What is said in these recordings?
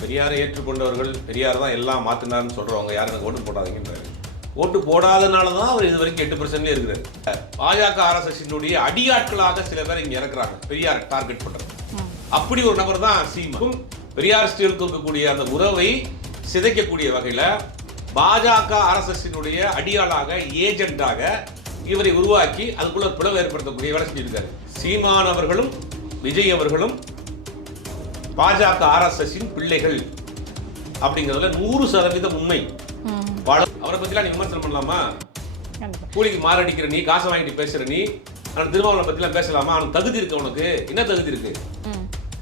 பெரியாரை ஏற்றுக்கொண்டவர்கள் பெரியார் தான் எல்லாம் மாத்தினார்னு சொல்றவங்க யாரும் எனக்கு ஓட்டு போடாதீங்கன்றாரு. ஓட்டு போடாதனால தான் அவர் இது வரைக்கும் எட்டு பர்சன்ட்லேயே இருக்கிறார். பாஜக ஆர்எஸ்எஸ்னுடைய அடியாட்களாக சில பேர் இங்க இறக்குறாங்க. பெரியார் டார்கெட் பண்றது அப்படி ஒரு நபர் தான் சீமும் பெரியார் ஸ்டீலுக்கு இருக்கக்கூடிய அந்த உறவை சிதைக்கக்கூடிய வகையில பாஜக ஆர்எஸ்எஸ்னுடைய அடியாளாக ஏஜென்ட்டாக இவரை உருவாக்கி அதுக்குள்ள பிளவு ஏற்படுத்தக்கூடிய வேலை செஞ்சிருக்காரு. சீமான் அவர்களும் விஜய் அவர்களும் பாஜக ஆர்எஸ்எஸ்ஸின் பிள்ளைகள் அப்படிங்கிறதுல நூறு சதவீதம் உண்மை. அவரை பத்திலாம் நீ விமர்சனம் பண்ணலாமா? கூலிக்கு மாரடிக்கிற நீ காசை வாங்கிட்டு பேசுற நீ அவன் திருமாவளவன் பத்திலாம் பேசலாமா? அவனுக்கு தகுதி இருக்கு உனக்கு. என்ன தகுதி இருக்கு?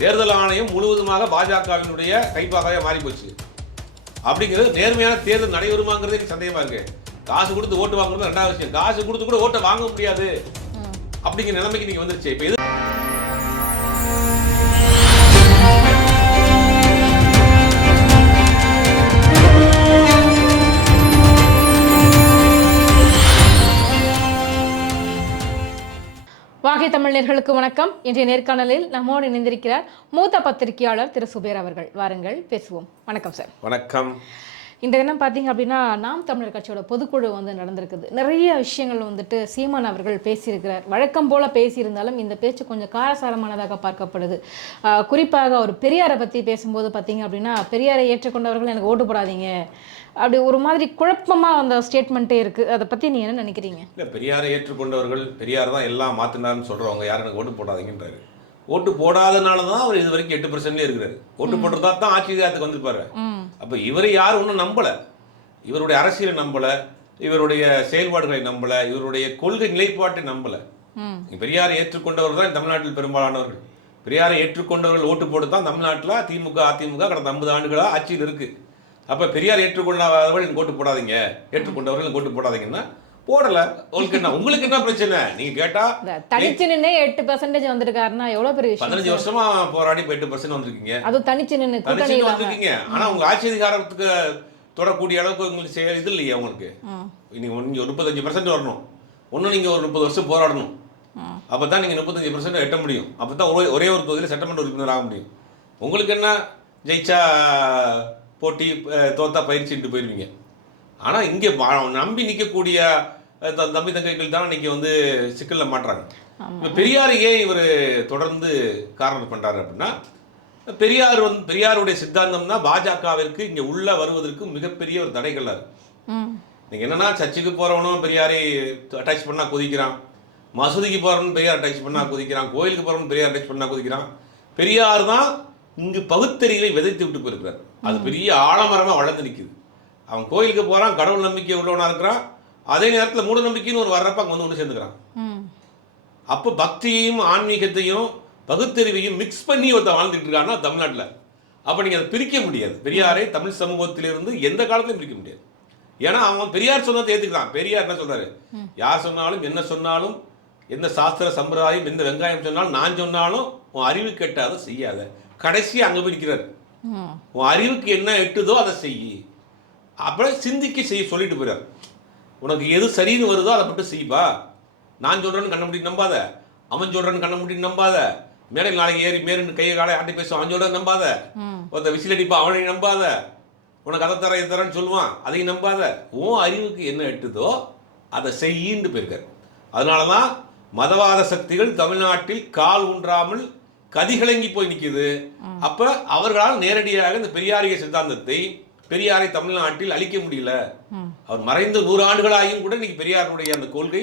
தேர்தல் ஆணையம் முழுவதுமாக பாஜகவினுடைய கைப்பாகையா மாறி போச்சு அப்படிங்கிறது நேர்மையான தேர்தல் நடைபெறுமாங்கிறது எனக்கு சந்தேகமா இருக்கு. காசு கொடுத்து ஓட்டு வாங்குறது ரெண்டாவது விஷயம். காசு கொடுத்து கூட ஓட்டை வாங்க முடியாது. அப்படிங்கிற நிலைமைக்கு நீங்க வந்துருச்சு. இப்ப இது வாகை தமிழர்களுக்கு வணக்கம். இன்றைய நேர்காணலில் நம்மோடு இணைந்திருக்கிறார் மூத்த பத்திரிகையாளர் திரு சுபேர் அவர்கள். வாருங்கள் பேசுவோம். வணக்கம் சார். வணக்கம். இந்த தினம் பார்த்தீங்க அப்படின்னா நாம் தமிழர் கட்சியோட பொதுக்குழு வந்து நடந்திருக்குது. நிறைய விஷயங்கள் வந்துட்டு சீமான் அவர்கள் பேசியிருக்கிறார். வழக்கம் போல பேசியிருந்தாலும் இந்த பேச்சு கொஞ்சம் காரசாரமானதாக பார்க்கப்படுது. ஆஹ் குறிப்பாக ஒரு பெரியாரை பற்றி பேசும்போது பார்த்தீங்க அப்படின்னா பெரியாரை ஏற்றுக்கொண்டவர்கள் எனக்கு ஓட்டு போடாதீங்க. அப்படி ஒரு மாதிரி குழப்பமா அந்த ஸ்டேட்மெண்ட்டே இருக்கு. அதை பற்றி நீ என்ன நினைக்கிறீங்க? இல்ல பெரியாரை ஏற்றுக்கொண்டவர்கள் பெரியார் தான் எல்லாம் மாத்தினார்னு சொல்றவங்க யாரும் எனக்கு ஓட்டு போடாதீங்கன்றாரு. ஓட்டு போடாதனால தான் அவர் இது வரைக்கும் எட்டு பர்சன்ட்லேயே இருக்கிறாரு. ஓட்டு போட்டதா தான் ஆட்சி அதிகாரத்துக்கு வந்திருப்பாரு. அப்ப இவரை யாரும் ஒன்றும் நம்பல. இவருடைய அரசியலை நம்பல. இவருடைய செயல்பாடுகளை நம்பல. இவருடைய கொள்கை நிலைப்பாட்டை நம்பல. பெரியாரை ஏற்றுக்கொண்டவர் தான் தமிழ்நாட்டில் பெரும்பாலானவர்கள். பெரியாரை ஏற்றுக்கொண்டவர்கள் ஓட்டு போட்டு தான் தமிழ்நாட்டில் திமுக அதிமுக கடந்த ஐம்பது ஆண்டுகளா ஆட்சியில் இருக்கு. அப்ப பெரியார் ஏற்றுக்கொள்ளாதவர்கள் ஓட்டு போடாதீங்க. ஏற்றுக்கொண்டவர்கள் ஓட்டு போடாதீங்கன்னா போடல. உங்களுக்கு என்ன உங்களுக்கு என்ன பிரச்சனை? நீங்க கேட்டா தனிச்சு நின்னே எட்டு பெர்சன்டேஜ் வந்திருக்காருன்னா எவ்வளவு பெரிய பதினஞ்சு வருஷமா போராடி இப்போ எட்டு பர்சன்ட் வந்திருக்கீங்க. அதுவும் தனிச்சு நின்று தனிச்சு வந்திருக்கீங்க. ஆனா உங்க ஆட்சி அதிகாரத்துக்கு தொடக்கூடிய அளவுக்கு உங்களுக்கு செய்ய இது இல்லையா உங்களுக்கு? நீங்க நீங்க ஒரு முப்பத்தஞ்சு பர்சன்ட் வரணும். ஒன்றும் நீங்க ஒரு முப்பது வருஷம் போராடணும். அப்பதான் நீங்க முப்பத்தஞ்சு பர்சன்ட் எட்ட முடியும். அப்பதான் ஒரே ஒரே ஒரு தொகுதியில் சட்டமன்ற உறுப்பினர் ஆக முடியும். உங்களுக்கு என்ன? ஜெயிச்சா போட்டி தோத்தா பயிற்சிட்டு போயிருவீங்க ஆனா இங்க நம்பி த- தம்பி தங்கைகள் தான் இன்னைக்கு வந்து சிக்கல்ல மாட்டுறாங்க. இப்ப பெரியார் ஏன் இவர் தொடர்ந்து காரணம் பண்றாரு அப்படின்னா பெரியார் வந்து பெரியாருடைய சித்தாந்தம் தான் பாஜகவிற்கு இங்க உள்ள வருவதற்கு மிகப்பெரிய ஒரு தடைகளா இருக்கு நீங்க என்னன்னா சர்ச்சுக்கு போறவனும் பெரியாரை அட்டாச் பண்ணா குதிக்கிறான். மசூதிக்கு போறவனும் பெரியார் அட்டாச் பண்ணா குதிக்கிறான். கோயிலுக்கு போறவனும் பெரியார் அட்டாச் பண்ணா குதிக்கிறான். பெரியார் தான் இங்கு பகுத்தறிகளை விதைத்து விட்டு போயிருக்கிறார். அது பெரிய ஆலமரமா வளர்ந்து நிக்குது. அவன் கோயிலுக்கு போறான் கடவுள் நம்பிக்கை உள்ளவனா இருக்கிறான். அதே நேரத்துல மூட நம்பிக்கைன்னு ஒரு வர்றப்ப அங்க வந்து ஒன்று சேர்ந்துக்கிறான். அப்போ பக்தியையும் ஆன்மீகத்தையும் பகுத்தறிவையும் மிக்ஸ் பண்ணி ஒருத்தன் வாழ்ந்துட்டு இருக்கான்னா தமிழ்நாட்டில். அப்போ நீங்கள் அதை பிரிக்க முடியாது. பெரியாரை தமிழ் சமூகத்திலிருந்து எந்த காலத்திலும் பிரிக்க முடியாது. ஏன்னா அவன் பெரியார் சொன்னதை ஏற்றுக்கிறான் பெரியார் என்ன சொல்றாரு? யார் சொன்னாலும் என்ன சொன்னாலும் எந்த சாஸ்திர சம்பிரதாயம் எந்த வெங்காயம் சொன்னாலும் நான் சொன்னாலும் உன் அறிவு கெட்டாத செய்யாத. கடைசி அங்கே போய் நிற்கிறார் உன் அறிவுக்கு என்ன எட்டுதோ அதை செய். அப்புறம் சிந்திக்க செய்ய சொல்லிட்டு போயிறார். உனக்கு எது சரின்னு வருதோ அதை மட்டும் செய்ப்பா நான் சொல்றேன்னு கண்ண முடி நம்பாத. அவன் சொல்கிறேன்னு கண்ண முடி நம்பாத. மேடையில் நாளைக்கு ஏறி மேருன்னு கையை காலை ஆட்டி பேசும் அவன் சொல்றதை நம்பாத. ஒருத்த விசில் அடிப்பா அவனை நம்பாத. உனக்கு அதை தர இதை தரேன்னு சொல்லுவான். அதையும் நம்பாத. உன் அறிவுக்கு என்ன எட்டுதோ அதை செய்யின்னு போயிருக்காரு. அதனால தான் மதவாத சக்திகள் தமிழ்நாட்டில் கால் ஊன்றாமல் கதிகலங்கி போய் நிக்குது. அப்ப அவர்களால் நேரடியாக இந்த பெரியாரிய சித்தாந்தத்தை பெரியாரை தமிழ்நாட்டில் அழிக்க முடியல. அவர் மறைந்து நூறு ஆண்டுகளாகியும் கூட இன்னைக்கு பெரியாருடைய அந்த கொள்கை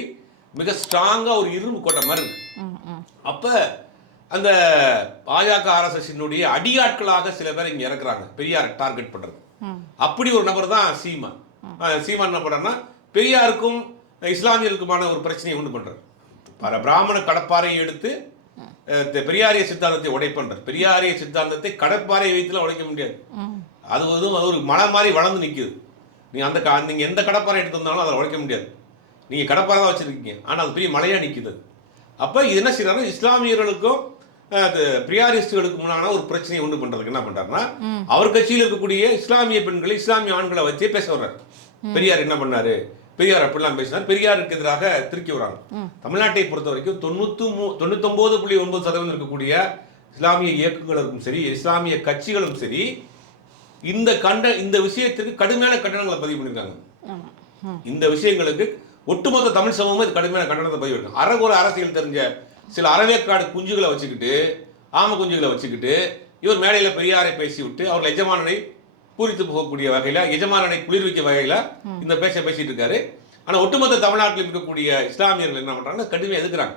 மிக ஸ்ட்ராங்கா ஒரு இரும்பு கோட்டை மாதிரி இருக்கு. அப்ப அந்த பாஜக ஆர்எஸ்எஸ்னுடைய அடியாட்களாக சில பேர் இங்க இறக்குறாங்க. பெரியார் டார்கெட் பண்றது. அப்படி ஒரு நபர் தான் சீமான் அஹ் சீமான் என்ன பண்றாருன்னா பெரியாருக்கும் இஸ்லாமியருக்குமான ஒரு பிரச்சனையை உண்டு பண்றாரு. பல பிராமண கடப்பாறையை எடுத்து பெரியாரிய சித்தாந்தத்தை உடைப்பண்றார் பெரியாரிய சித்தாந்தத்தை கடப்பாறை வைத்துலாம் உடைக்க முடியாது. அது வந்து ஒரு மலை மாதிரி வளர்ந்து நிக்குது. நீங்க அந்த க- நீங்க எந்த கடப்பாறை எடுத்திருந்தாலும் அதை உடைக்க முடியாது. நீங்க கடப்பாறை தான் வச்சிருக்கீங்க. ஆனா அது பெரிய மலையா நிக்குது. அது. அப்ப இது என்ன செய்யறாருன்னா இஸ்லாமியர்களுக்கும் அது பிரியாரிஸ்டுகளுக்கு முன்னான ஒரு பிரச்சனையை உண்டு பண்றதுக்கு என்ன பண்றாருன்னா அவர் கட்சியில் இருக்கக்கூடிய இஸ்லாமிய பெண்களை இஸ்லாமிய ஆண்களை வச்சே பேச வர்றாரு. பெரியார் என்ன பண்ணாரு? பெரியார் அப்படிலாம் பேசினார். பெரியாருக்கு எதிராக திருக்கி வராங்க தமிழ்நாட்டை பொறுத்த வரைக்கும் தொண்ணூத்து மூ தொண்ணூத்தொன்பது புள்ளி ஒன்பது சதவீதம் இருக்கக்கூடிய இஸ்லாமிய இயக்கங்களுக்கும் சரி இஸ்லாமிய கட்சிகளும் சரி இந்த கண்ட இந்த விஷயத்திற்கு கடுமையான கண்டனங்களை பதிவு பண்ணியிருக்காங்க. இந்த விஷயங்களுக்கு ஒட்டுமொத்த தமிழ் சமூகமும் இது கடுமையான கண்டனத்தை பதிவு பண்ணிருக்காங்க அறகுற அரசியல் தெரிஞ்ச சில அறவேக்காடு குஞ்சுகளை வச்சுக்கிட்டு ஆம குஞ்சுகளை வச்சுக்கிட்டு இவர் மேடையில பெரியாரை பேசி விட்டு அவர் எஜமானனை பூரித்து போகக்கூடிய வகையில எஜமானனை குளிர்விக்க வகையில இந்த பேச்சை பேசிட்டு இருக்காரு. ஆனா ஒட்டுமொத்த தமிழ்நாட்டில் இருக்கக்கூடிய இஸ்லாமியர்கள் என்ன பண்றாங்கன்னா கடுமையாக எதுக்குறாங்க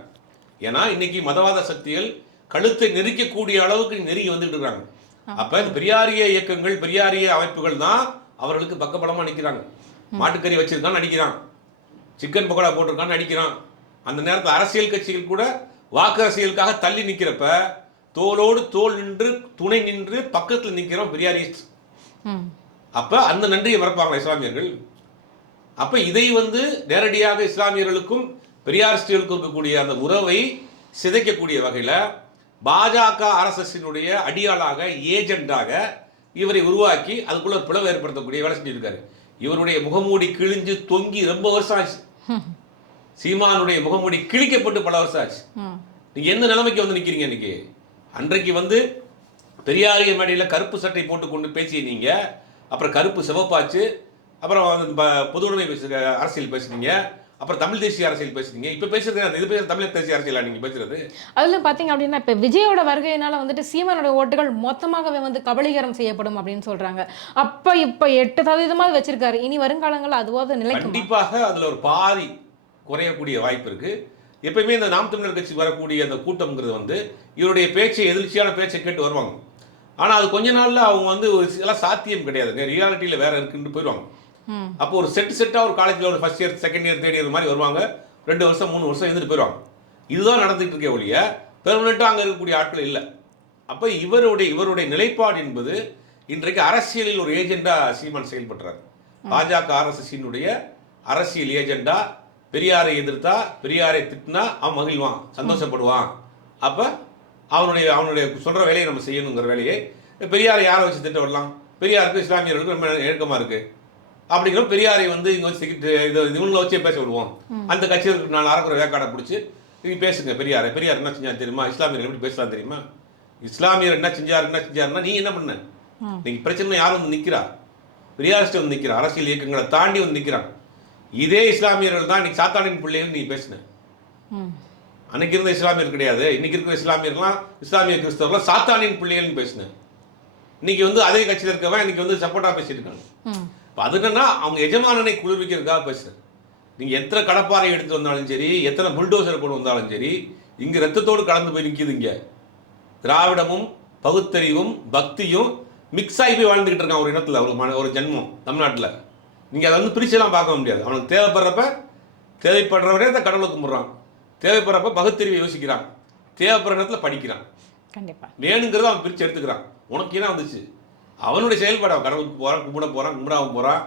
ஏன்னா இன்னைக்கு மதவாத சக்திகள் கழுத்தை நெரிக்கக்கூடிய அளவுக்கு நெருங்கி வந்துட்டு இருக்காங்க. அப்ப இந்த பெரியாரிய இயக்கங்கள் பெரியாரிய அமைப்புகள் தான் அவர்களுக்கு பக்கபலமா நிக்கிறாங்க. மாட்டுக்கறி வச்சிருக்கான்னு நடிக்கிறான். சிக்கன் பக்கோடா போட்டிருக்கான்னு நடிக்கிறான். அந்த நேரத்தில் அரசியல் கட்சிகள் கூட வாக்கு அரசியலுக்காக தள்ளி நிக்கிறப்ப தோளோடு தோள் நின்று துணை நின்று பக்கத்தில் நிக்கிறோம் பெரியாரிஸ்ட் ம் அப்ப அந்த நன்றியை மறப்பாங்க இஸ்லாமியர்கள்? அப்ப இதை வந்து நேரடியாக இஸ்லாமியர்களுக்கும் பெரியாரிஸ்டுகளுக்கும் இருக்கக்கூடிய அந்த உறவை சிதைக்கக்கூடிய வகையில பாஜக ஆர்எஸ்எஸ்னுடைய அடியாளாக ஏஜெண்டாக இவரை உருவாக்கி அதுக்குள்ள பிளவு ஏற்படுத்தக்கூடிய வேலை செஞ்சிருக்காரு. இவருடைய முகமூடி கிழிஞ்சு தொங்கி ரொம்ப வருஷம் ஆச்சு. சீமானுடைய முகமூடி கிழிக்கப்பட்டு பல வருஷம் ஆச்சு. நீங்க எந்த நிலைமைக்கு வந்து நிக்கிறீங்க இன்னைக்கு? அன்றைக்கு வந்து பெரியாரிய மேடையில கருப்பு சட்டை போட்டுக்கொண்டு பேசிய நீங்க அப்புறம் கருப்பு சிவப்பாச்சு அப்புறம் வந்து ப- பொது உடைமை பேசு அரசியல் பேசுனீங்க அப்புறம் தமிழ் தேசிய அரசியல் பேசுனீங்க. இப்ப பேசுறது என்ன? இது பேசுறது தமிழ் தேசிய அரசியலா நீங்க பேசுறது? அதில் பார்த்தீங்க அப்படின்னா இப்போ விஜயோட வருகையினால வந்துட்டு சீமானோட ஓட்டுகள் மொத்தமாகவே வந்து கபலீகரம் செய்யப்படும் அப்படின்னு சொல்றாங்க. அப்போ இப்போ எட்டு சதவீதமாவது வச்சிருக்காரு. இனி வருங்காலங்களில் அதுவாவது நிலைக்குமா? கண்டிப்பாக அதுல ஒரு பாதி குறையக்கூடிய வாய்ப்பு இருக்கு. எப்பயுமே இந்த நாம் தமிழர் கட்சி வரக்கூடிய அந்த கூட்டம்ங்கிறது வந்து இவருடைய பேச்சை எதிர்ச்சியான பேச்சை கேட்டு வருவாங்க. ஆனா அது கொஞ்ச நாள்ல அவங்க வந்து ஒரு சில சாத்தியம் கிடையாதுங்க. ரியாலிட்டியில வேற இருக்குன்னு போயிடுவாங்க அப்போ ஒரு செட் செட்டா ஒரு காலேஜ்ல ஒரு first year second year third year மாதிரி வருவாங்க. ரெண்டு வருஷம் மூணு வருஷம் இருந்துட்டு போயிடுவாங்க இதுதான் நடந்துட்டு இருக்கே ஒழிய பெர்மனெண்ட்டாக அங்கே இருக்கக்கூடிய ஆட்கள் இல்லை. அப்போ இவருடைய இவருடைய நிலைப்பாடு என்பது இன்றைக்கு அரசியலில் ஒரு ஏஜெண்டா சீமான் செயல்படுறாரு. பாஜக ஆர்எஸ்எஸ்னுடைய அரசியல் ஏஜெண்டா பெரியாரை எதிர்த்தா பெரியாரை திட்டினா அவன் மகிழ்வான் சந்தோஷப்படுவான். அப்ப அவனுடைய அவனுடைய சொல்ற வேலையை நம்ம செய்யணுங்கிற வேலையை பெரியாரை யாரை வச்சு திட்ட விடலாம் பெரியாருக்கு இஸ்லாமியர்களுக்கு ரொம்ப நெருக்கமா இருக்கு. அப்படிங்கிற பெரியாரை வந்து இங்க வச்சு இது இவங்களை வச்சே பேச விடுவோம். அந்த கட்சிகளுக்கு நான் அறக்குற வேக்காடை பிடிச்சி நீங்க பேசுங்க பெரியாரை. பெரியார் என்ன செஞ்சாரு தெரியுமா? இஸ்லாமியர்கள் எப்படி பேசலாம் தெரியுமா? இஸ்லாமியர் என்ன செஞ்சார் என்ன செஞ்சாருன்னா நீ என்ன பண்ண? நீங்க பிரச்சனை யாரும் வந்து நிக்கிறா? பெரியாரிஸ்ட் வந்து நிக்கிறா? அரசியல் இயக்கங்களை தாண்டி வந்து நிக்கிறான். இதே இஸ்லாமியர்கள் தான் இன்னைக்கு சாத்தானின் பிள்ளைகள் நீ பேசின. அன்னைக்கு இருந்த இஸ்லாமியர் கிடையாது. இன்னைக்கு இருக்கிற இஸ்லாமியர்லாம் இஸ்லாமிய கிறிஸ்தவர்கள் சாத்தானின் பிள்ளைகள்னு பேசினேன் இன்னைக்கு வந்து அதே கட்சியில் இருக்கவன் இன்னைக்கு வந்து சப்போர்ட்டா பேசிட்டு இருக்காங்க. ம். இப்போ அது என்னன்னா அவங்க எஜமானனை குளிர்விக்கிறதுக்காக பேசுறேன் நீங்க எத்தனை கடப்பாறை எடுத்து வந்தாலும் சரி எத்தனை புல்டோசர் கொண்டு வந்தாலும் சரி இங்க ரத்தத்தோடு கலந்து போய் நிக்குது இங்க திராவிடமும் பகுத்தறிவும் பக்தியும் மிக்ஸ் ஆகி போய் வாழ்ந்துகிட்டு இருக்கான் ஒரு இடத்துல ஒரு மன ஒரு ஜென்மம் தமிழ்நாட்டில். நீங்க அதை வந்து பிரிச்செல்லாம் பார்க்க முடியாது. அவனுக்கு தேவைப்படுறப்ப தேவைப்படுறவரே அந்த கடவுளை கும்பிட்றான். தேவைப்படுறப்ப பகுத்தறிவை யோசிக்கிறான். தேவைப்படுற இடத்துல படிக்கிறான். கண்டிப்பா. வேணுங்கிறத அவன் பிரித்து எடுத்துக்கிறான். உனக்கு என்ன வந்துச்சு? அவனுடைய செயல்பாடு அவன் கடவுளுக்கு போகிறான் கும்பிட போகிறான் கும்பிடாம போகிறான்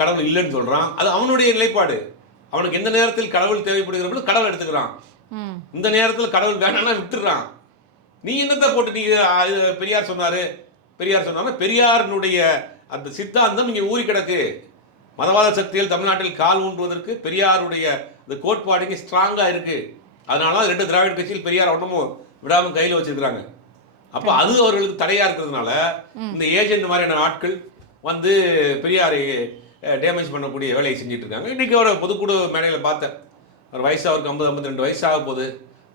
கடவுள் இல்லைன்னு சொல்கிறான் அது அவனுடைய நிலைப்பாடு. அவனுக்கு எந்த நேரத்தில் கடவுள் தேவைப்படுகிற பொழுது கடவுள் எடுத்துக்கிறான். இந்த நேரத்தில் கடவுள் வேணாம்னா விட்டுடுறான் நீ என்னத்தை போட்டு நீ பெரியார் சொன்னாரு? பெரியார் சொன்னாரு பெரியாரினுடைய அந்த சித்தாந்தம் இங்கே ஊறி கிடக்கு மதவாத சக்திகள் தமிழ்நாட்டில் கால் ஊன்றுவதற்கு பெரியாருடைய அந்த கோட்பாடு இங்கே ஸ்ட்ராங்காக இருக்கு. அதனால தான் ரெண்டு திராவிட கட்சியில் பெரியார் ஒன்றமும் விடாம கையில் வச்சிருக்கிறாங்க. அப்போ அது அவர்களுக்கு தடையா இருக்கிறதுனால இந்த ஏஜென்ட் மாதிரியான ஆட்கள் வந்து பெரியாரை டேமேஜ் பண்ணக்கூடிய வேலையை செஞ்சுட்டு இருக்காங்க. இன்னைக்கு அவரை பொதுக்குழு மேடையில் பார்த்தேன். அவர் வயசு அவருக்கு ஐம்பது ஐம்பத்தி ரெண்டு வயசு ஆக போகுது.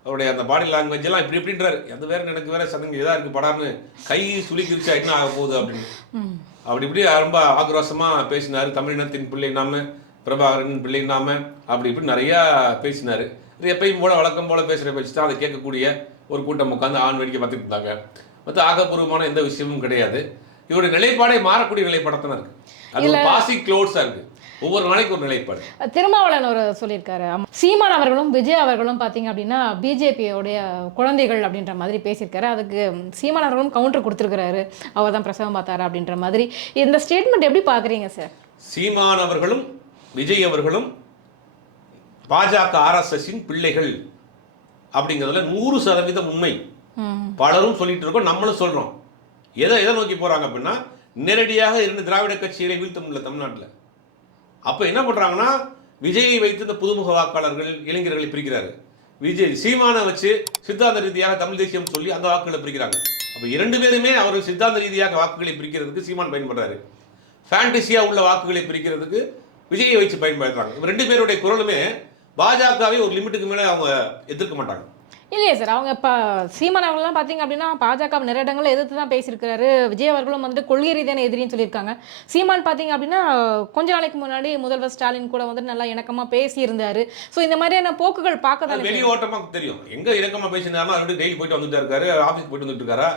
அவருடைய அந்த பாடி லாங்குவேஜ் எல்லாம் இப்படி இப்படின்றாரு. அது வேற எனக்கு வேற சதங்க இதாக இருக்கு படான்னு கை சுளிக்கிருச்சா என்ன ஆக போகுது அப்படின்னு. அப்படி இப்படி ரொம்ப ஆக்ரோஷமா பேசினாரு தமிழினத்தின் பிள்ளை நாம. பிரபாகரன் பிள்ளை நாம அப்படி இப்படி நிறைய பேசினாரு. இது எப்பயும் போல வழக்கம் போல பேசுற பேச்சு தான். அதை கேட்கக்கூடிய ஒரு கூட்டம் உட்காந்து ஆண் வேடிக்கை பார்த்துட்டு இருந்தாங்க. மற்ற ஆக்கப்பூர்வமான எந்த விஷயமும் கிடையாது. இவருடைய நிலைப்பாடே மாறக்கூடிய நிலைப்பாடு தான் இருக்கு. அது பாசி க்ளோட்ஸா இருக்கு. ஒவ்வொரு நாளைக்கு ஒரு நிலைப்பாடு. திருமாவளவன் ஒரு சொல்லியிருக்காரு. சீமான் அவர்களும் விஜய் அவர்களும் பார்த்தீங்க அப்படின்னா பிஜேபியோடைய குழந்தைகள் அப்படின்ற மாதிரி பேசியிருக்காரு. அதுக்கு சீமான் அவர்களும் கவுண்டர் கொடுத்துருக்காரு அவர் தான் பிரசவம் பார்த்தாரு அப்படின்ற மாதிரி. இந்த ஸ்டேட்மெண்ட் எப்படி பார்க்குறீங்க சார் சீமான் அவர்களும் விஜய் அவர்களும் பாஜக ஆர்எஸ்எஸ்ஸின் பிள்ளைகள் அப்படிங்கிறதுல நூறு சதவீதம் உண்மை. பலரும் சொல்லிட்டு இருக்கோம் நம்மளும் சொல்றோம். எதை எதை நோக்கி போறாங்க அப்படின்னா நேரடியாக இரண்டு திராவிட கட்சிகளை வீழ்த்த முடியல தமிழ்நாட்டில். அப்போ என்ன பண்றாங்கன்னா விஜயை வைத்து இந்த புதுமுக வாக்காளர்கள் இளைஞர்களை பிரிக்கிறாரு. விஜய் சீமானை வச்சு சித்தாந்த ரீதியாக தமிழ் தேசியம் சொல்லி அந்த வாக்குகளை பிரிக்கிறாங்க. அப்ப இரண்டு பேருமே அவர் சித்தாந்த ரீதியாக வாக்குகளை பிரிக்கிறதுக்கு சீமான் பயன்படுறாரு. ஃபேண்டசியா உள்ள வாக்குகளை பிரிக்கிறதுக்கு விஜயை வச்சு பயன்படுத்துறாங்க. இவங்க ரெண்டு பேருடைய குரலுமே பாஜகவை ஒரு லிமிட்டுக்கு மேல அவங்க எதிர்க்க மாட்டாங்க. இல்லையே சார் அவங்க இப்போ சீமான் அவர்கள்லாம் பார்த்தீங்க அப்படின்னா பாஜக நிறைய இடங்களில் எதிர்த்து தான் பேசியிருக்கிறாரு. விஜய் அவர்களும் வந்துட்டு கொள்கை ரீதியான எதிரின்னு சொல்லியிருக்காங்க. சீமான் பார்த்தீங்க அப்படின்னா கொஞ்ச நாளைக்கு முன்னாடி முதல்வர் ஸ்டாலின் கூட வந்துட்டு நல்லா இணக்கமாக பேசியிருந்தாரு. ஸோ இந்த மாதிரியான போக்குகள் பார்க்க தானே வெளி ஓட்டமா தெரியும். எங்க இறக்கமா பேசினாருன்னா அவருடைய டெய்லி போயிட்டு வந்துட்டு இருக்காரு ஆபீஸ் போயிட்டு வந்துட்டு இருக்காரா?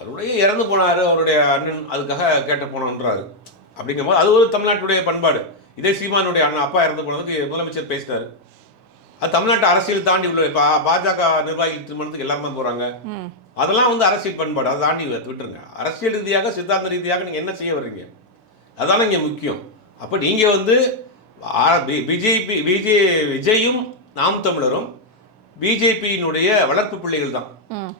அவருடைய இறந்து போனாரு அவருடைய அண்ணன் அதுக்காக கேட்ட போனோன்றாரு. அப்படிங்கும்போது அது ஒரு தமிழ்நாட்டுடைய பண்பாடு. இதே சீமானுடைய அண்ணன் அப்பா இறந்து போனதுக்கு முதலமைச்சர் பேசினாரு அது தமிழ்நாட்டு அரசியல் தாண்டி உள்ள பாஜக நிர்வாகிகள் திருமணத்துக்கு எல்லாமே போறாங்க. அதெல்லாம் வந்து அரசியல் பண்பாடு அதை தாண்டி விட்டுருங்க. அரசியல் ரீதியாக சித்தாந்த ரீதியாக நீங்க என்ன செய்ய வர்றீங்க? அதானே இங்க முக்கியம். அப்ப நீங்க வந்து பிஜேபி விஜய் விஜயும் நாம் தமிழரும் பிஜேபியினுடைய வளர்ப்பு பிள்ளைகள் தான்.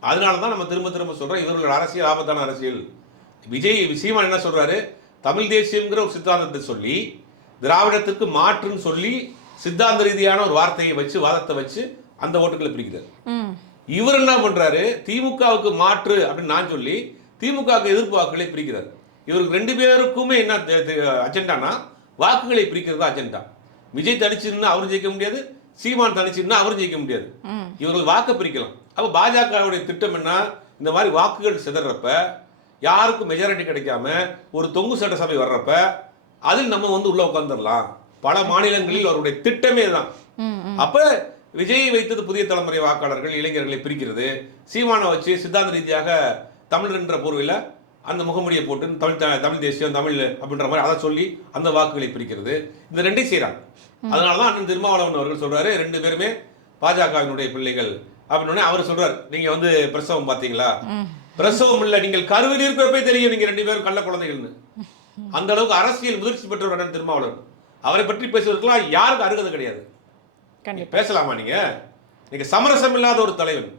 அதனால தான் நம்ம திரும்ப திரும்ப சொல்றோம் இவர்கள் அரசியல் ஆபத்தான அரசியல். விஜய் சீமான் என்ன சொல்றாரு? தமிழ் தேசியம்ங்கிற ஒரு சித்தாந்தத்தை சொல்லி திராவிடத்துக்கு மாற்றுன்னு சொல்லி சித்தாந்த ரீதியான ஒரு வார்த்தையை வச்சு வாதத்தை வச்சு அந்த ஓட்டுகளை பிரிக்கிறார். இவர் என்ன பண்றாரு? திமுகவுக்கு மாற்று அப்படின்னு நான் சொல்லி திமுகவுக்கு எதிர்ப்பு வாக்குகளை பிரிக்கிறார். இவருக்கு ரெண்டு பேருக்குமே என்ன அஜெண்டானா? வாக்குகளை பிரிக்கிறது தான் அஜெண்டா. விஜய் தனிச்சிருந்தா அவர் ஜெயிக்க முடியாது சீமான் தனிச்சிருந்தா அவர் ஜெயிக்க முடியாது. இவர்கள் வாக்கு பிரிக்கலாம். அப்போ பாஜகவுடைய திட்டம் என்ன? இந்த மாதிரி வாக்குகள் சிதறப்ப யாருக்கும் மெஜாரிட்டி கிடைக்காம ஒரு தொங்கு சட்டசபை வர்றப்ப அதில் நம்ம வந்து உள்ள உட்காந்துடலாம் பல மாநிலங்களில் அவருடைய திட்டமே தான் அப்ப விஜயை வைத்தது புதிய தலைமுறை வாக்காளர்கள் இளைஞர்களை பிரிக்கிறது. சீமானை வச்சு சித்தாந்த ரீதியாக தமிழ் என்ற பொருளில் அந்த முகமுடியை போட்டு தமிழ் தமிழ் தேசியம் தமிழ் அப்படின்ற மாதிரி அதை சொல்லி அந்த வாக்குகளை பிரிக்கிறது. இந்த ரெண்டையும் செய்றாங்க. அதனால தான் அண்ணன் திருமாவளவன் அவர்கள் சொல்றாரு ரெண்டு பேருமே பாஜகவினுடைய பிள்ளைகள் அப்படின்னு அவர் சொல்றாரு. நீங்க வந்து பிரசவம் பாத்தீங்களா பிரசவம் இல்ல நீங்கள் கருவில் இருக்கிறப்பே தெரியும் நீங்க ரெண்டு பேரும் கள்ள குழந்தைகள்னு. அந்த அளவுக்கு அரசியல் முதிர்ச்சி பெற்றவர் அண்ணன் திருமாவளவன். அவரை பற்றி பேசுவதற்கெல்லாம் யாருக்கு அருகதை கிடையாது. பேசலாமா நீங்க? நீங்க சமரசம் இல்லாத ஒரு தலைவன்.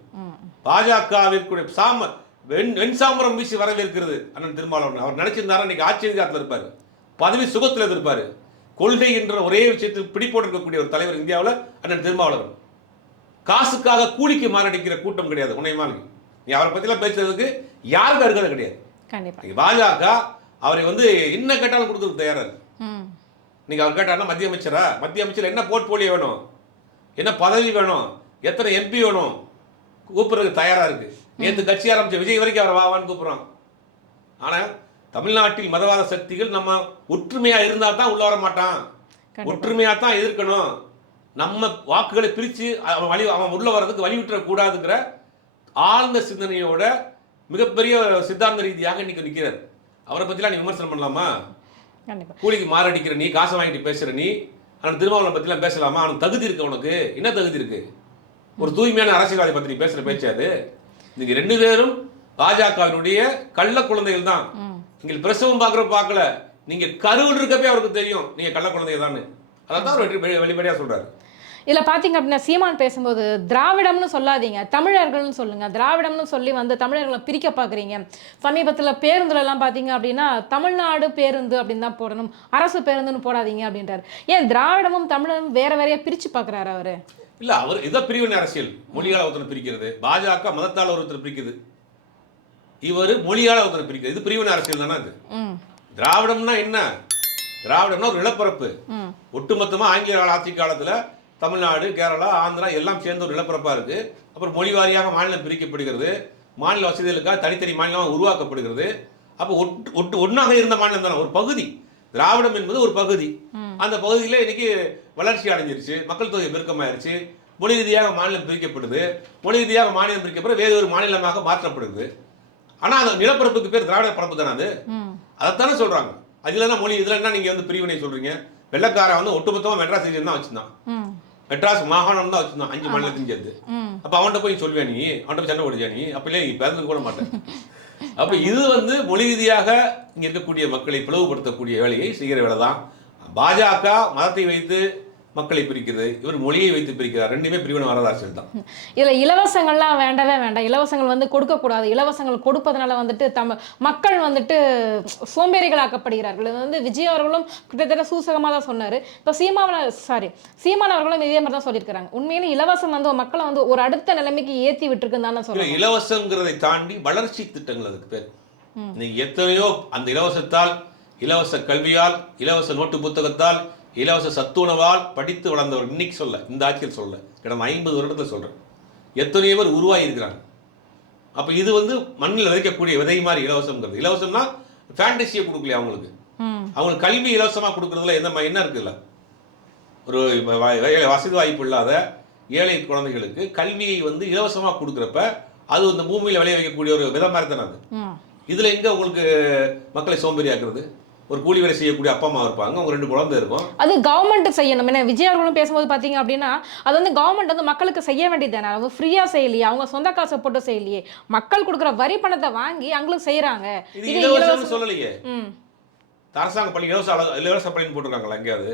பாஜகவிற்குரிய சாம வெண் வெண் சாமரம் வீசி வரவேற்கிறது அண்ணன் திருமாவளவன். அவர் நினைச்சிருந்தாரா இன்னைக்கு ஆட்சி அதிகாரத்தில் இருப்பாரு. பதவி சுகத்தில் இருப்பாரு கொள்கை என்ற ஒரே விஷயத்தில் பிடிப்போடு இருக்கக்கூடிய ஒரு தலைவர் இந்தியாவில் அண்ணன் திருமாவளவன். காசுக்காக கூலிக்கு மாரடிக்கிற கூட்டம் கிடையாது. மாதிரி. நீ அவரை பத்திலாம் பேசுறதுக்கு யாருக்கு அருகதை கிடையாது. பாஜக அவரை வந்து என்ன கேட்டாலும் கொடுக்கறதுக்கு தயாரா இருக்கு. ம். நீங்க அவர் கேட்டாருன்னா மத்திய அமைச்சரா? மத்திய அமைச்சர் என்ன போர்ட்போலியோ வேணும்? என்ன பதவி வேணும்? எத்தனை எம்பி வேணும்? கூப்பிடுறதுக்கு தயாரா இருக்கு. நேத்து கட்சி ஆரம்பிச்ச விஜய் வரைக்கும் அவரை வாவான்னு கூப்பிடுறான். ஆனா தமிழ்நாட்டில் மதவாத சக்திகள் நம்ம ஒற்றுமையா இருந்தா தான் உள்ள வர மாட்டான். கண்டிப்பா. ஒற்றுமையா தான் எதிர்க்கணும். நம்ம வாக்குகளை பிரிச்சு அவன் வழி அவன் உள்ள வர்றதுக்கு வழி விட்டுற கூடாதுங்கிற ஆழ்ந்த சிந்தனையோட மிகப்பெரிய சித்தாந்த ரீதியாக இன்னைக்கு நிற்கிறார் அவரை பத்திலாம் நீ விமர்சனம் பண்ணலாமா? கூலிக்கு மாரடிக்கிற நீ காசை வாங்கிட்டு பேசுற நீ அவன் திருமாவளவன் பத்திலாம் பேசலாமா? அவனுக்கு தகுதி இருக்கு உனக்கு? என்ன தகுதி இருக்கு? ஒரு தூய்மையான அரசியல்வாதி பத்தி நீ பேசுற பேச்சு அது. நீங்க ரெண்டு பேரும் பாஜகவினுடைய கள்ள குழந்தைகள் தான். நீங்கள் பிரசவம் பார்க்குற பார்க்கல. நீங்க கருவில் இருக்கப்பே அவருக்கு தெரியும். நீங்க கள்ள குழந்தைகள் தான் அதான் அவர் வெற்றி- வெளிப்படையா சொல்றாரு. இதுல பாத்தீங்க அப்படின்னா சீமான் பேசும்போது திராவிடம்னு சொல்லாதீங்க தமிழர்கள்னு சொல்லுங்க. திராவிடம்னு சொல்லி வந்து தமிழர்களை பிரிக்க பாக்குறீங்க. சமீபத்துல பேருந்துல எல்லாம் பாத்தீங்க அப்படின்னா தமிழ்நாடு பேருந்து அப்படின்னு தான் போடணும் அரசு பேருந்துன்னு போடாதீங்க அப்படின்றாரு. ஏன் திராவிடமும் தமிழரும் வேற வேறையா பிரிச்சு பாக்குறாரு அவரு? இல்ல அவர் இதான் பிரிவினை அரசியல். மொழியால ஒருத்தனை பிரிக்கிறது பாஜக மதத்தால் ஒருத்தர் பிரிக்குது. இவர் மொழியால ஒருத்தரை பிரிக்கிறது. இது பிரிவினை அரசியல் தானே அது? திராவிடம்னா என்ன? திராவிடம்னா ஒரு நிலப்பரப்பு ம். ஒட்டுமொத்தமா ஆங்கில ஆட்சி காலத்துல தமிழ்நாடு கேரளா ஆந்திரா எல்லாம் சேர்ந்து ஒரு நிலப்பரப்பா இருக்கு. அப்புறம் மொழி வாரியாக மாநிலம் பிரிக்கப்படுகிறது. மாநில வசதிகளுக்காக தனித்தனி மாநிலமாக உருவாக்கப்படுகிறது. அப்போ ஒட்டு ஒட்டு ஒன்றாக இருந்த மாநிலம் தானே? ஒரு பகுதி. திராவிடம் என்பது ஒரு பகுதி. அந்த பகுதியில் இன்னைக்கு வளர்ச்சி அடைஞ்சிருச்சு. மக்கள் தொகை பெருக்கமாயிருச்சு. மொழி ரீதியாக மாநிலம் பிரிக்கப்படுது. மொழி ரீதியாக மாநிலம் பிரிக்கப்பட வேறு ஒரு மாநிலமாக மாற்றப்படுது. ஆனா அந்த நிலப்பரப்புக்கு பேர் திராவிட பரப்பு தானே அது? அதைத்தானே சொல்றாங்க. அதுல என்ன மொழி இதுல என்ன நீங்க வந்து பிரிவினை சொல்றீங்க. வெள்ளக்காரன் வந்து ஒட்டுமொத்தமா மெட்ராஸ் ரீஜன் தான் வச்சிருந்தான். மெட்ராஸ் மாகாணம் தான் வச்சிருந்தான் அஞ்சு மாநிலத்தையும் சேர்ந்து அப்ப அவன்கிட்ட போய் சொல்வியா நீ. அவன்கிட்ட போய் சண்டை போடுவியா நீ. அப்ப இல்லையா நீ பிறந்து கூட மாட்டேன். அப்ப இது வந்து மொழி ரீதியாக இங்க இருக்கக்கூடிய மக்களை பிளவுபடுத்தக்கூடிய வேலையை செய்கிற வேலை தான் பாஜக மதத்தை வைத்து மக்களை பிரிக்கிறது இவர் மொழியை வைத்து பிரிக்கிறார். ரெண்டுமே பிரிவினவாத அரசியல் தான். இதுல இலவசங்கள்லாம் வேண்டவே வேண்டாம். இலவசங்கள் வந்து கொடுக்கக்கூடாது. இலவசங்கள் கொடுப்பதனால வந்துட்டு தம் மக்கள் வந்துட்டு சோம்பேறிகளாக்கப்படுகிறார்கள். இது வந்து விஜய் அவர்களும் கிட்டத்தட்ட சூசகமாக தான் சொன்னார். இப்போ சீமாவன சாரி சீமான் அவர்களும் இதே மாதிரி தான் சொல்லியிருக்கிறாங்க. உண்மையிலே இலவசம் வந்து மக்களை வந்து ஒரு அடுத்த நிலைமைக்கு ஏற்றி விட்டுருக்குன்னு தானே சொல்லுவேன் இலவசங்கிறதை தாண்டி வளர்ச்சி திட்டங்கள் அதுக்கு பேர். நீங்க எத்தனையோ அந்த இலவசத்தால் இலவச கல்வியால் இலவச நோட்டு புத்தகத்தால் இலவச சத்துணவால் படித்து வளர்ந்தவர் இன்னைக்கு சொல்ல இந்த ஆட்சியில் சொல்ல கடந்த ஐம்பது வருடத்தில் சொல்றேன். எத்தனையோ பேர் உருவாகி இருக்கிறாங்க அப்ப இது வந்து மண்ணில் விதைக்கக்கூடிய விதை மாதிரி இலவசம்ங்கிறது. இலவசம்னா ஃபேண்டசியை கொடுக்கலையா அவங்களுக்கு? அவங்களுக்கு கல்வி இலவசமா கொடுக்கறதுல எந்த ம- என்ன இருக்குல்ல? ஒரு வசதி வாய்ப்பு இல்லாத ஏழை குழந்தைகளுக்கு கல்வியை வந்து இலவசமா கொடுக்குறப்ப அது இந்த பூமியில விளைய வைக்கக்கூடிய ஒரு விதம் மாதிரி தானே அது? இதுல எங்க உங்களுக்கு மக்களை சோம்பேறியாக்குறது? ஒரு கூலி வேலை செய்யக்கூடிய அப்பா அம்மா இருப்பாங்க. அவங்க ரெண்டு குழந்தை இருக்கும். அது கவர்மெண்ட் செய்யணும். என்ன விஜய் அவர்களும் பேசும்போது பார்த்தீங்க அப்படின்னா அது வந்து கவர்மெண்ட் வந்து மக்களுக்கு செய்ய வேண்டியது தானே அவங்க ஃப்ரீயாக செய்யலையே. அவங்க சொந்த காசை போட்டு செய்யலையே. மக்கள் கொடுக்குற வரி பணத்தை வாங்கி அவங்களுக்கு செய்கிறாங்க இது இது இலவசம்னு இலவசம். சொல்லலையே. அரசாங்க பள்ளி இலவச இலவச பள்ளின்னு போட்டிருக்காங்களா எங்கேயாவது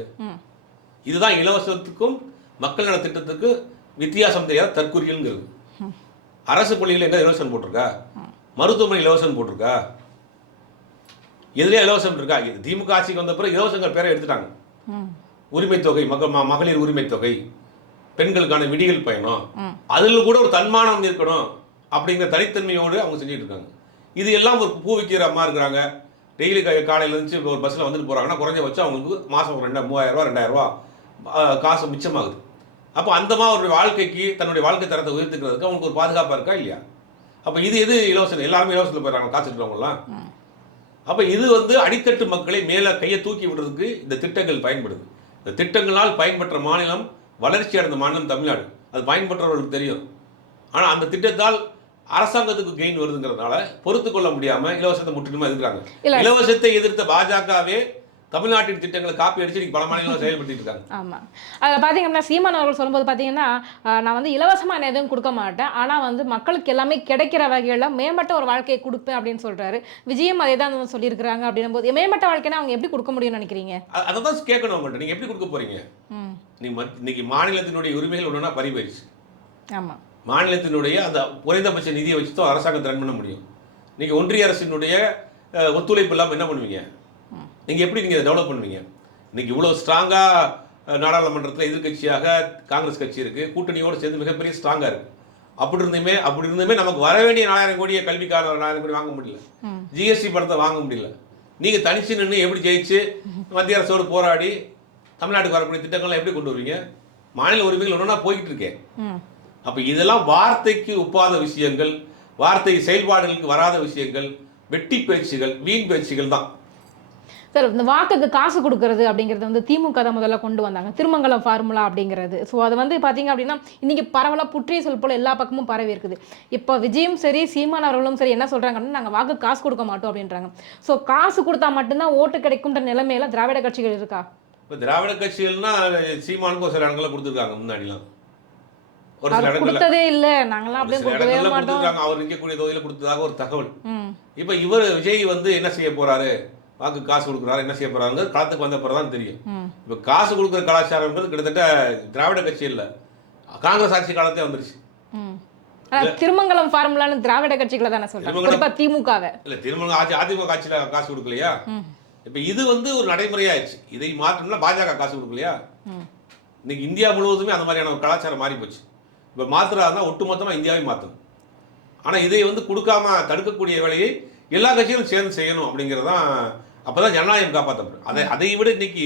இதுதான் இலவசத்துக்கும் மக்கள் நல திட்டத்துக்கு வித்தியாசம் தெரியாத தற்கொலைங்கிறது அரசு பள்ளியில் எங்க இலவசம் போட்டிருக்கா? மருத்துவமனை இலவசம் போட்டிருக்கா? எதுலயே இலவசம் இருக்கா? திமுக ஆட்சிக்கு வந்த பிறகு இலவசங்கள் பேரை எடுத்துட்டாங்க. உரிமை தொகை மக மகளிர் உரிமை தொகை பெண்களுக்கான விடியல் பயணம். அதில் கூட ஒரு தன்மானம் இருக்கணும் அப்படிங்கிற தனித்தன்மையோடு அவங்க செஞ்சுட்டு இருக்காங்க. இது எல்லாம் ஒரு பூ விற்கிற அம்மா இருக்கிறாங்க. டெய்லி காலையில் இருந்துச்சு ஒரு பஸ்ஸில் வந்துட்டு போகிறாங்கன்னா குறைஞ்சபட்சம் அவங்களுக்கு மாதம் ரெண்டா மூவாயிரம் ரூபா ரெண்டாயிரம் ரூபா காசு மிச்சமாகுது. அப்போ அந்தமா அவருடைய வாழ்க்கைக்கு தன்னுடைய வாழ்க்கை தரத்தை உயர்த்துக்கிறதுக்கு அவங்களுக்கு ஒரு பாதுகாப்பாக இருக்கா இல்லையா? அப்போ இது எது இலவசம் எல்லாருமே இலவசத்தில் போயிடுறாங்க காசு இருக்கிறவங்களாம் அப்போ இது வந்து அடித்தட்டு மக்களை மேலே கையை தூக்கி விடுறதுக்கு இந்த திட்டங்கள் பயன்படுது. இந்த திட்டங்களால் பயன்பெற்ற மாநிலம் வளர்ச்சி அடைந்த மாநிலம் தமிழ்நாடு. அது பயன்பெற்றவர்களுக்கு தெரியும். ஆனால் அந்த திட்டத்தால் அரசாங்கத்துக்கு கெயின் வருதுங்கிறதுனால பொறுத்து கொள்ள முடியாம இலவசத்தை முற்றிலுமா எதிர்க்கிறாங்க. இல்ல. இலவசத்தை எதிர்த்த பாஜகவே தமிழ்நாட்டின் திட்டங்களை காப்பி அடிச்சு இன்னைக்கு பல மாநிலங்கள் செயல்படுத்திட்டு இருக்காங்க. ஆமாம் அதில் பார்த்தீங்கன்னா சீமான் அவர்கள் சொல்லும்போது பார்த்தீங்கன்னா நான் வந்து இலவசமாக எதுவும் கொடுக்க மாட்டேன். ஆனால் வந்து மக்களுக்கு எல்லாமே கிடைக்கிற வகையில் மேம்பட்ட ஒரு வாழ்க்கையை கொடுப்பேன் அப்படின்னு சொல்கிறாரு விஜயம் அதே தான் சொல்லியிருக்கிறாங்க அப்படின்னும் போது மேம்பட்ட வாழ்க்கைனா அவங்க எப்படி கொடுக்க முடியும்னு நினைக்கிறீங்க? அதை தான் கேட்கணும் அவங்கள்ட்ட நீங்க எப்படி கொடுக்க போறீங்க? ம். நீ மத்- இன்னைக்கு மாநிலத்தினுடைய உரிமைகள் ஒன்றுனா பறிபோயிடுச்சு ஆமாம் மாநிலத்தினுடைய அந்த குறைந்தபட்ச நிதியை வச்சு தான் அரசாங்கத்தை ரன் பண்ண முடியும். நீங்கள் ஒன்றிய அரசினுடைய ஒத்துழைப்பு இல்லாமல் என்ன பண்ணுவீங்க? நீங்கள் எப்படி நீங்கள் டெவலப் பண்ணுவீங்க? இன்னைக்கு இவ்வளோ ஸ்ட்ராங்காக நாடாளுமன்றத்தில் எதிர்க்கட்சியாக காங்கிரஸ் கட்சி இருக்குது கூட்டணியோடு சேர்ந்து மிகப்பெரிய ஸ்ட்ராங்காக இருக்குது அப்படி இருந்துமே அப்படி இருந்துமே நமக்கு வர வேண்டிய நாலாயிரம் கோடியை கல்விக்கான நாலாயிரம் கோடி வாங்க முடியல. ஜிஎஸ்டி பணத்தை வாங்க முடியல. நீங்கள் தனிச்சு நின்று எப்படி ஜெயிச்சு மத்திய அரசோடு போராடி தமிழ்நாட்டுக்கு வரக்கூடிய திட்டங்கள்லாம் எப்படி கொண்டு வருவீங்க? மாநில உரிமைகள் ஒன்றா போய்கிட்டு இருக்கேன் அப்ப இதெல்லாம் வார்த்தைக்கு ஒப்பாத விஷயங்கள் வார்த்தை செயல்பாடுகளுக்கு வராத விஷயங்கள் வெட்டி பேச்சுகள் வீண் பேச்சுகள் தான். சார் இந்த வாக்குக்கு காசு கொடுக்கறது அப்படிங்கிறது வந்து திமுக தான் முதல்ல கொண்டு வந்தாங்க. திருமங்கலம் ஃபார்முலா அப்படிங்கிறது. ஸோ அது வந்து பார்த்தீங்க அப்படின்னா இன்னைக்கு பரவலாக புற்றிய சொல் போல எல்லா பக்கமும் பரவி இருக்குது. இப்போ விஜயும் சரி சீமான் அவர்களும் சரி என்ன சொல்கிறாங்கன்னா நாங்கள் வாக்கு காசு கொடுக்க மாட்டோம் அப்படின்றாங்க. ஸோ காசு கொடுத்தா மட்டும்தான் ஓட்டு கிடைக்கும்ன்ற நிலைமையில திராவிட கட்சிகள் இருக்கா? இப்போ திராவிட கட்சிகள்னா சீமானுக்கு ஒரு சில இடங்களில் கொடுத்துருக்காங்க முன்னாடிலாம். ஒரு சில கொடுத்ததே இல்லை. நாங்களாம் அப்படியே கொடுக்கவே மாட்டோம். அவர் நிற்கக்கூடிய தொகுதியில் கொடுத்ததாக ஒரு தகவல். இப்போ இவர் விஜய் வந்து என்ன செய்ய போறாரு? வாக்கு காசு கொடுக்குறாரு என்ன செய்ய போறாருங்கிறது களத்துக்கு வந்த பிறகு தான் தெரியும் இப்போ காசு கொடுக்குற கலாச்சாரம்ன்றது கிட்டத்தட்ட திராவிட கட்சி இல்லை. காங்கிரஸ் ஆட்சி காலத்தே வந்துருச்சு. திருமங்கலம் ஃபார்முலான்னு திராவிட கட்சிகளை தானே திருமங்கலம் குறிப்பாக திமுகவை. இல்ல திருமணம் ஆட்சி அதிமுக ஆட்சியில காசு கொடுக்கலையா? இப்ப இது வந்து ஒரு நடைமுறையாயிடுச்சு. இதை மாற்றணும்னா பாஜக காசு கொடுக்கலையா? இன்னைக்கு இந்தியா முழுவதுமே அந்த மாதிரியான ஒரு கலாச்சாரம் மாறி போச்சு இப்ப மாத்துறாருன்னா ஒட்டுமொத்தமா இந்தியாவை மாத்தணும். ஆனா இதை வந்து கொடுக்காம தடுக்கக்கூடிய வேலையை எல்லா கட்சிகளும் சேர்ந்து செய்யணும் அப்படிங்கிறது தான் அப்பதான் ஜனநாயகம் காப்பாற்றப்படும் அதை அதை விட இன்னைக்கு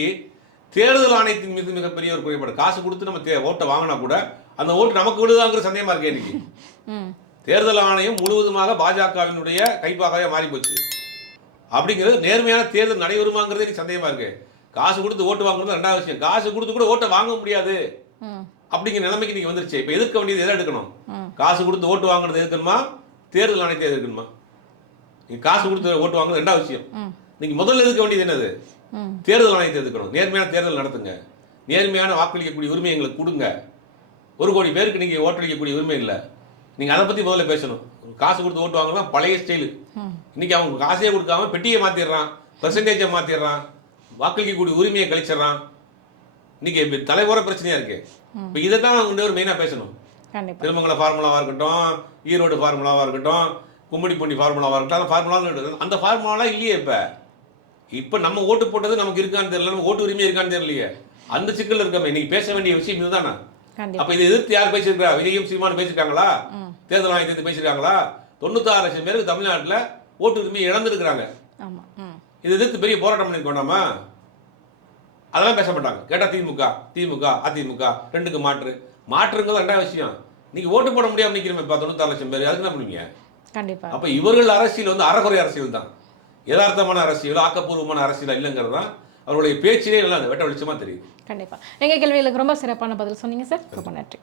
தேர்தல் ஆணையத்தின் மீது மிகப்பெரிய ஒரு குறைபாடு. காசு கொடுத்து நம்ம தே- ஓட்டை வாங்கினா கூட அந்த ஓட்டு நமக்கு விடுதாங்கிற சந்தேகமா இருக்கே இன்னைக்கு. தேர்தல் ஆணையம் முழுவதுமாக பாஜகவினுடைய கைப்பாகவே மாறி போச்சு அப்படிங்கிறது நேர்மையான தேர்தல் நடைபெறுமாங்கிறது எனக்கு சந்தேகமா இருக்கு. காசு கொடுத்து ஓட்டு வாங்குறது ரெண்டாவது விஷயம். காசு கொடுத்து கூட ஓட்டை வாங்க முடியாது. அப்படிங்கிற நிலைமைக்கு நீங்க வந்துருச்சு. இப்போ எதிர்க்க வேண்டியது எதை எடுக்கணும்? காசு கொடுத்து ஓட்டு வாங்குறது எதுக்கணுமா தேர்தல் ஆணையத்தை எதிர்க்கணுமா? நீங்க காசு கொடுத்து ஓட்டு வாங்குறது ரெண்டாவது விஷயம். ம். நீங்க முதல்ல எதுக்க வேண்டியது என்னது? தேர்தல் ஆணையத்தை எதுக்கணும் நேர்மையான தேர்தல் நடத்துங்க. நேர்மையான வாக்களிக்கக்கூடிய உரிமை எங்களுக்கு கொடுங்க. ஒரு கோடி பேருக்கு நீங்கள் ஓட்டளிக்கக்கூடிய உரிமை இல்லை. நீங்கள் அதை பற்றி முதல்ல பேசணும். காசு கொடுத்து ஓட்டு வாங்கலாம் பழைய ஸ்டைலு இன்னைக்கு அவங்க காசே கொடுக்காம பெட்டியை மாற்றிடுறான் பெர்சன்டேஜை மாற்றிடுறான் வாக்களிக்கக்கூடிய உரிமையை கழிச்சிடுறான். இன்னைக்கு தலைவர பிரச்சனையா இருக்கு. இப்போ இதை தான் அவங்க ஒரு மெயினாக பேசணும். திருமங்கல ஃபார்முலாவாக இருக்கட்டும் ஈரோடு ஃபார்முலாவாக இருக்கட்டும் கும்மிடிப்பூண்டி ஃபார்முலாவாக இருக்கட்டும் அந்த ஃபார்முலா அந்த ஃபார்முலாலாம் இல்லையே இப்போ. இப்போ நம்ம ஓட்டு போட்டது நமக்கு இருக்கான்னு தெரியல நம்ம ஓட்டு உரிமை இருக்கான்னு தெரியலையே. அந்த சிக்கல் இருக்காம. இன்னைக்கு பேச வேண்டிய விஷயம் இதுதானே? அப்ப இதை எதிர்த்து யார் பேசியிருக்கா விஜயும் சீமானு பேசியிருக்காங்களா? தேர்தல் ஆணையத்தை பேசியிருக்காங்களா? தொண்ணூத்தாறு லட்சம் பேருக்கு தமிழ்நாட்டுல ஓட்டு உரிமையை இழந்திருக்கிறாங்க. இது எதிர்த்து பெரிய போராட்டம் பண்ணிருக்க வேண்டாமா? அதெல்லாம் பேச மாட்டாங்க. கேட்டா திமுக திமுக அதிமுக ரெண்டுக்கு மாற்று. மாற்றுங்கிறது ரெண்டாவது விஷயம். நீங்க ஓட்டு போட முடியாம நிக்கிறோம் இப்ப தொண்ணூத்தாறு லட்சம் பேர். அதுக்கு என்ன பண்ணுவீங்க? கண்டிப்பா. அப்ப இவர்கள் அரசியல் வந்து அறகுறை அரசியல் தான். யதார்த்தமான அரசியல் ஆக்கப்பூர்வமான அரசியல் இல்லைங்கிறது தான் அவருடைய பேச்சிலே நல்லா அந்த வெட்ட வெளிச்சமா தெரியுது. கண்டிப்பா. எங்க கேள்விகளுக்கு ரொம்ப சிறப்பான பதில் சொன்னீங்க சார். ரொம்ப நன்றி.